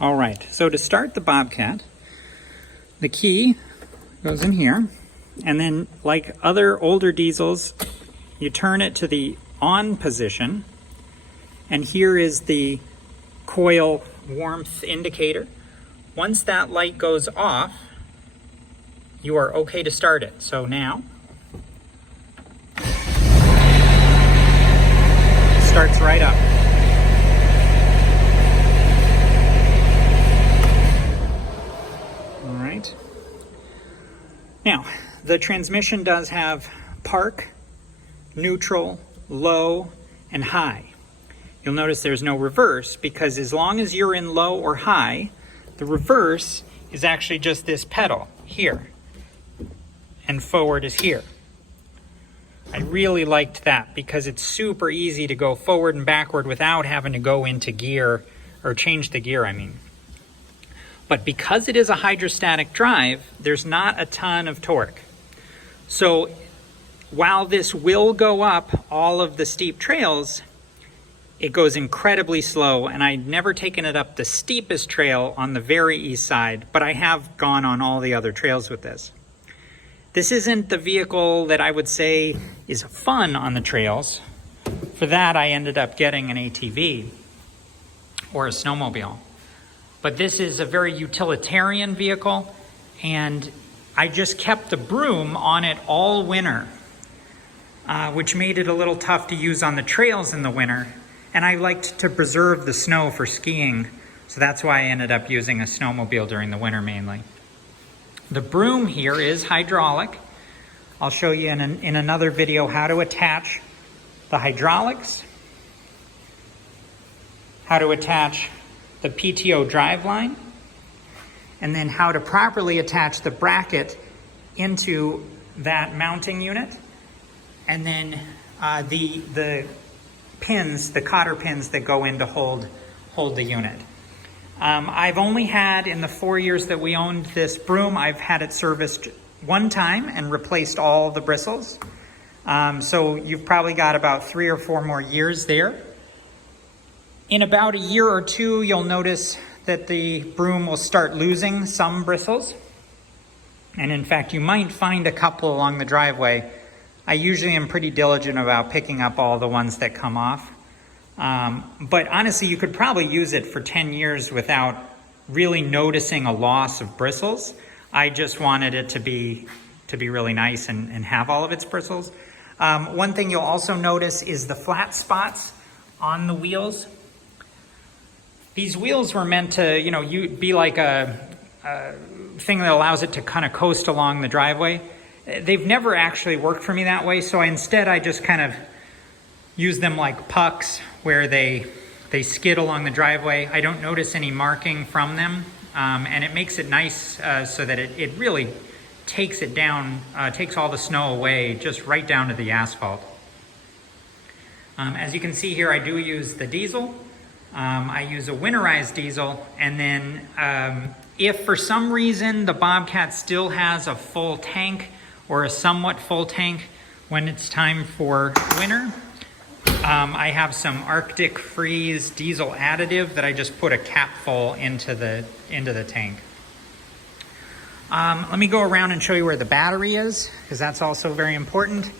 All right, so to start the Bobcat, the key goes in here, and then like other older diesels, you turn it to the on position, and here is the coil warmth indicator. Once that light goes off, you are okay to start it. So now, it starts right up. Now, the transmission does have park, neutral, low, and high. You'll notice there's no reverse because as long as you're in low or high, the reverse is actually just this pedal here, and forward is here. I really liked that because it's super easy to go forward and backward without having to go into gear, or change the gear, I mean. But because it is a hydrostatic drive, there's not a ton of torque. So while this will go up all of the steep trails, it goes incredibly slow, and I've never taken it up the steepest trail on the very east side, but I have gone on all the other trails with this. This isn't the vehicle that I would say is fun on the trails. For that, I ended up getting an ATV or a snowmobile. But this is a very utilitarian vehicle, and I just kept the broom on it all winter, which made it a little tough to use on the trails in the winter. And I liked to preserve the snow for skiing, so that's why I ended up using a snowmobile during the winter mainly. The broom here is hydraulic. I'll show you in another video how to attach the hydraulics, how to attach the PTO driveline, and then how to properly attach the bracket into that mounting unit, and then the pins, the cotter pins that go in to hold the unit. I've only had, in the 4 years that we owned this broom, I've had it serviced one time and replaced all the bristles. So you've probably got about 3 or 4 more years there. In about a year or two, you'll notice that the broom will start losing some bristles. And in fact, you might find a couple along the driveway. I usually am pretty diligent about picking up all the ones that come off. But honestly, you could probably use it for 10 years without really noticing a loss of bristles. I just wanted it to be really nice and have all of its bristles. One thing you'll also notice is the flat spots on the wheels. These wheels were meant to, be like a thing that allows it to kind of coast along the driveway. They've never actually worked for me that way, so instead I just kind of use them like pucks where they skid along the driveway. I don't notice any marking from them, and it makes it nice so that it really takes it down, takes all the snow away just right down to the asphalt. As you can see here, I do use the diesel. I use a winterized diesel, and then if for some reason the Bobcat still has a full tank or a somewhat full tank when it's time for winter, I have some Arctic Freeze diesel additive that I just put a cap full into the tank. Let me go around and show you where the battery is, because that's also very important.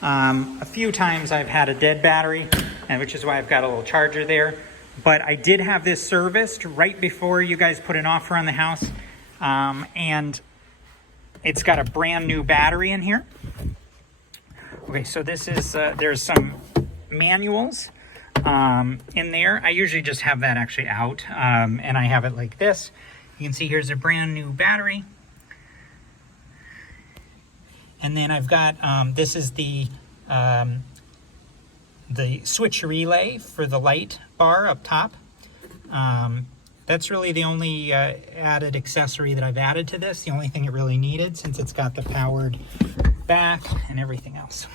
A few times I've had a dead battery, which is why I've got a little charger there. But I did have this serviced right before you guys put an offer on the house. And it's got a brand new battery in here. Okay, so this is, there's some manuals in there. I usually just have that actually out, and I have it like this. You can see here's a brand new battery. And then I've got, this is the switch relay for the light bar up top. That's really the only added accessory that I've added to this, the only thing it really needed, since it's got the powered back and everything else.